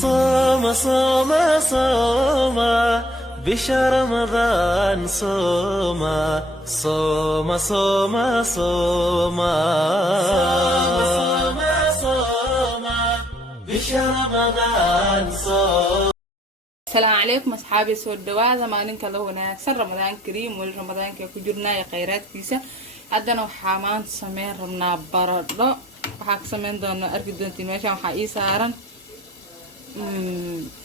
صوم صوم صوم بشهر رمضان صوم صوم صوم صوم صوم صوم بشهر رمضان صوم. السلام عليكم أصحابي سو الدواء مالين كله وناكسر رمضان كريم والرمضان كجرنا يا خيرات كيسة عندنا وحامان سمين رمنا برضو وحاك سمين دون أركي دونتين ماشان حقي سارن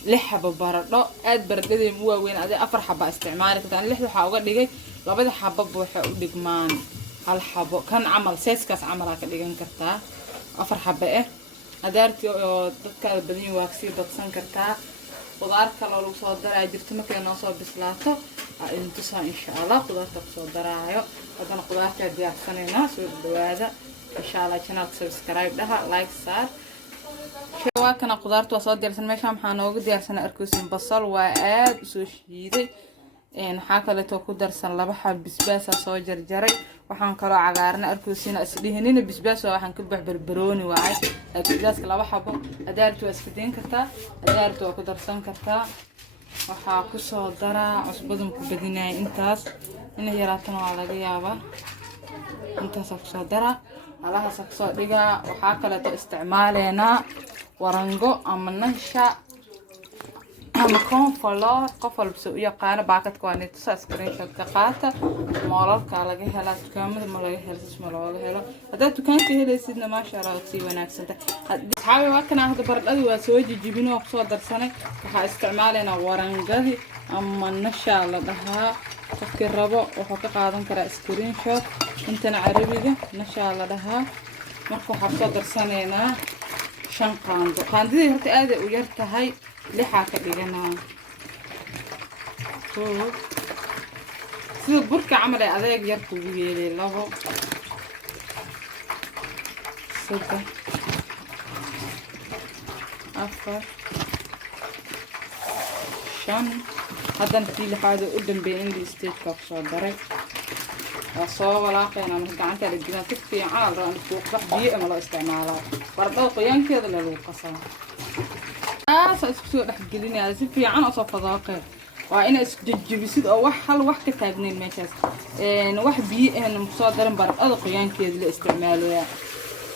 لحبة برضو أد برددي مو وين أدي أفر حبة استعمالك تان لحظة حاوقات دقي لابد حبة بوحة ودقمان هالحبة كان عمل سيسكاس عملها كدقان كرتا أفر حبة إيه أدارتي دكا بدين واكسي دكسان كرتا خضار كلا لو soo daray jirto markay noo soo bislaato inta soo insha Allah qudaarta ku soo daraayo hadana qudaarta diyaarsanayna soo dhawaada insha Allah channel subscribe dhaha like saar waa kana qudaarta soo diyaarsan meesha maxaa noogu diyaarsan arkuusin basal waa aad soo shiiday waxa kale oo ku darsan laba xab bisbaas soo jarjaray waxaan kala cagaarna arkuusin isdhihinina bisbaas waxaan ka barbarooni waay bisbaaska laba xabo adaartu isfideen kartaa adaartu ku darsan kartaa waxa ku soo daraa cusbadan ku badinay intaas in yaraatan waa laga yaabaa intaas ku soo daraa alaha soo dhigaa waxa kale oo isticmaaleena warango ama nasha ama konfolo qofal soo yaqaan baakad ku aanay tusaas screenshot ka qaata moolalka laga helo dukaamada ma laga helo isma laga helo hadaa dukaanka helaysidna ma sha Allah si wanaagsan tahay waa kana hada baradhadu waa soo jijibin oo soo darsanay waxa isticmaalena warangadi ama nasha la dhahaa qofkii rabo wuxuu ka qaadan karaa screenshot intana carabiga nasha la dhahaa marka waxa soo darsanayna shan qaando qaandidii horta aad u yar tahay لحا كدغنا سيده بركه عمل اديق ير كوغو يلي لabo سته afar shan hadan tii lixaad u dambeeyay in state ka soo daray soo walaaqayna gacanta la digan si fiican raan ku qax biyo ama loo isticmaalo wardo qoyankeeda la lagu qasaa اسكو دخجلينيا si fiican oo soo fadaaqay waa in isku jijibisid oo wax hal wax ka taagnayn meeshaas wax biyo aan soo daran baradhada qoyaankeeda la isticmaalayo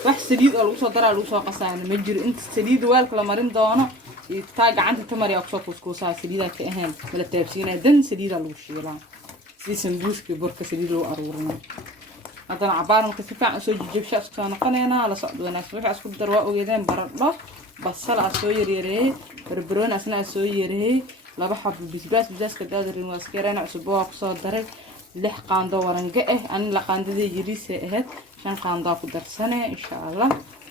wax saliid oo lagu soo daraa lagu soo qasaan ma jiro inta saliid waalka la marin doono taa gacanta tamar yaa ku soo kuskuusaa saliida ka ahaan mala taabsiinay dan saliida lagu shiilaa si sambuuska burka saliid loo aruurina hadana cabaar marka si fiican soo jijibshaa soo noqonayna la socdo wanaagsan waxa isku dar waa ogeedeen baradho basal soo yareeyay barbarooni asna soo yareeyay laba xab bisbaas ka daadrin waa iskeerana cusub oo ku soo daray 6 qaando warange aan la qaandadii yiriise ahayd 5 qaando ku darsanay insha Allah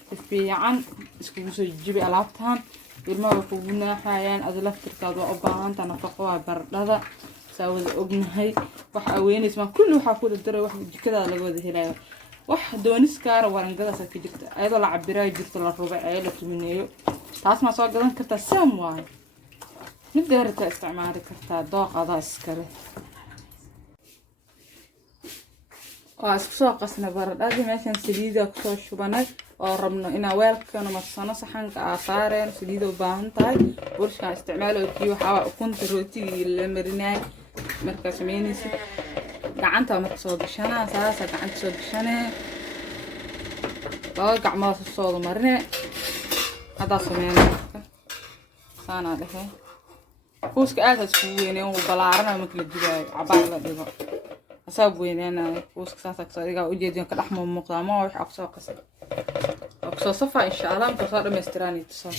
si fiican isku soo jibi alaabtan ilmaha ku gunaaxayaan ad laftirkaadu u baahan tahay nafaqo baradhada saawada ognahay wax aweenis ma kullu waxa ku daray wax jikada laga wada helayo wax doonis kaar warangadaas ka jirta ayadoo la cabiray jirto la rubay ay la tumineeyo taas ma soo gadan kartaa sam waay mid deerta isticmaali kartaa dooqada iskale oo isku soo qasna baradhada meeshan saliida ku soo shubanay oo rabno ina weelkana marsano saxanka asaareen saliida u baahan tahay burshka isticmaalo kii waxa ukunta rootiga la marinay marka sameynaysid gacanta marka soo gashanaa saasa gacanta soo gashanaa laba gacmood soo marnay hada sameeyay saana dhahay kuuska aad isku weynay oo balaaran ama kala jibay cabaar la dhigo asaab weynayna kuuska saasa ka soo u jeedin ka dhaxmo muuqda ma wax aqso qasay aqso safa insha Allah marka soo dhameystirani tusoo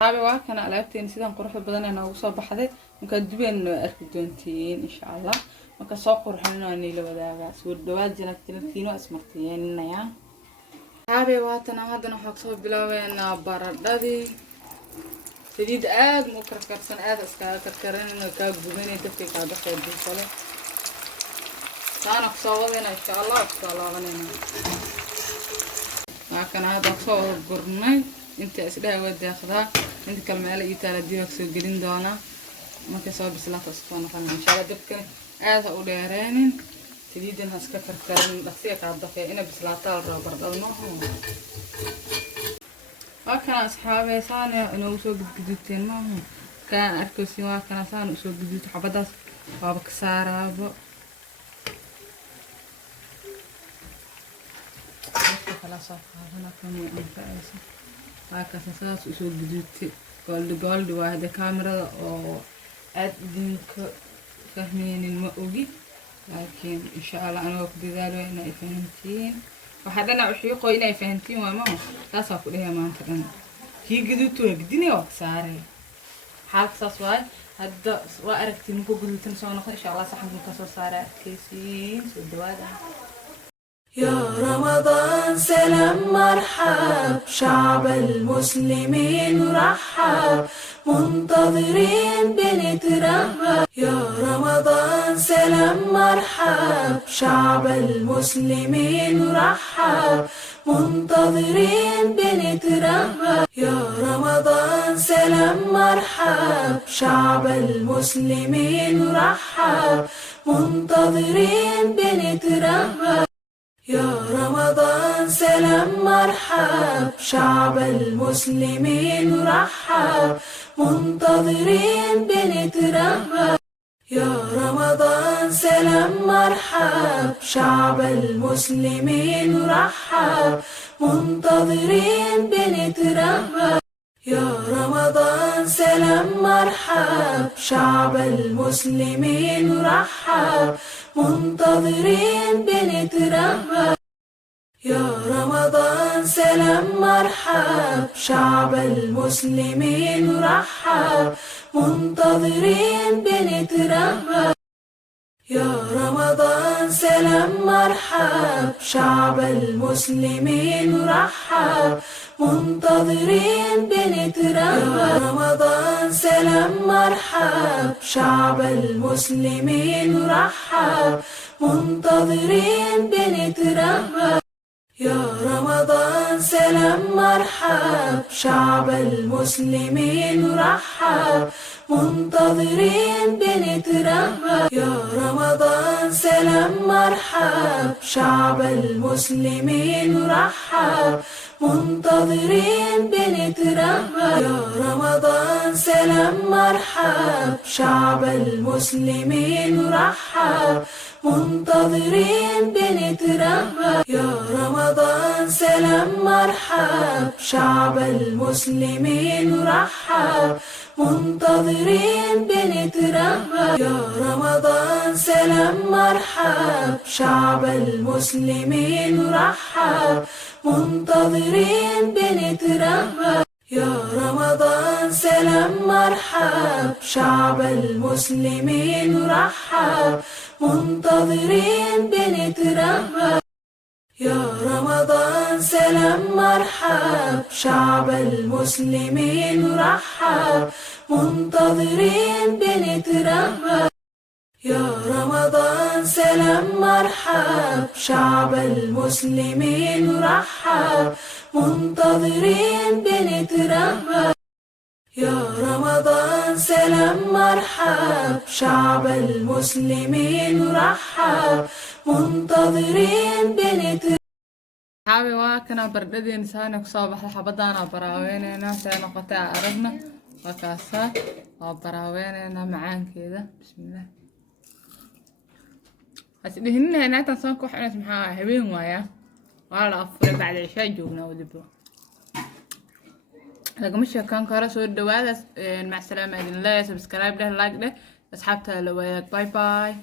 haba waa kana alaabteen sidan quruxda badan ee noogu soo baxday marka dibeen arki doontiin insha Allah marka soo qurxinayna la wadaaga soo dhawaad janabtiina asmartiyeenaya haba waa tan hadana waxa soo bilaawayna baradhadii saliid aad mu karkarsan aad iska karkarana ka gubanay dadka ka baxay kale saana soo wadayna insha Allah soo laabanayna ma kana hada soo gurnay inta isdhaa wadaaqda inta kalmeela ii taala diiq soo gelin doona marka soo bislaato soo noqon insha Allah dadka aad u dheereenin سليد إنها سكر كرن بسيط على الضفية أنا بسلاطة الرابر ضلنا وكان أصحابي سانة أنا وسوق جديدتين ما هم كان أركوسي وكان سانة وسوق جديد حبضاس وابك سارة خلاص هنا كم أنفاس هاك أساس وسوق جديد جولد واحدة كاميرا أو أدينك فهمين المؤوجي لكن إن شاء الله أنا وقت ذلك إن فهمتين وحدا أنا أحيقه إن فهمتين وما لا صافو ليها ما أنت هي جديد وجديني وكساري حالك صاصواي هذا وأركتي منكو جديد نسوي إن شاء الله صح منكو صار كيسين سودوادا يا رمضان سلام مرحب شعب المسلمين رحب منتظرين بنترهب يا رمضان سلام مرحب شعب المسلمين رحب منتظرين بنترهب يا رمضان سلام مرحب شعب المسلمين رحب منتظرين بنترهب يا رمضان سلام مرحب شعب المسلمين رحب منتظرين بنترهب يا رمضان سلام مرحب شعب المسلمين رحب منتظرين بنترهب يا رمضان سلام مرحب شعب المسلمين رحب منتظرين بنترهب يا رمضان سلام مرحب شعب المسلمين رحب منتظرين بنترهب يا رمضان سلام مرحب شعب المسلمين رحب منتظرين بنترهب يا رمضان سلام مرحب شعب المسلمين رحب منتظرين بنترهب يا رمضان سلام مرحب شعب المسلمين رحب منتظرين بنترهب يا رمضان سلام مرحب شعب المسلمين رحب منتظرين بنترهب يا رمضان سلام مرحب شعب المسلمين رحب منتظرين بنترهب يا رمضان سلام مرحب شعب المسلمين رحب منتظرين بنترهب يا رمضان سلام مرحب شعب المسلمين رحب منتظرين بنترهب يا رمضان سلام مرحب شعب المسلمين رحب منتظرين بنترهب يا رمضان سلام مرحب شعب المسلمين رحب منتظرين بنترهب يا رمضان سلام مرحب شعب المسلمين رحب منتظرين بنترهب يا رمضان سلام مرحب شعب المسلمين رحب منتظرين بنترهب حاوي واكنا برددي إنسانك صباح حبضانا براويننا سينا قطع أرقنا وكاسا وبراويننا معان كذا بسم الله هسدهن هنا تنسانكو حنا سمحاها هبين وايا وعلى أفضل بعد عشاء جونا ودبو لكم الشكان كارا سود دواد مع السلامة إذن الله سبسكرايب له لايك له أصحابته لو باي باي.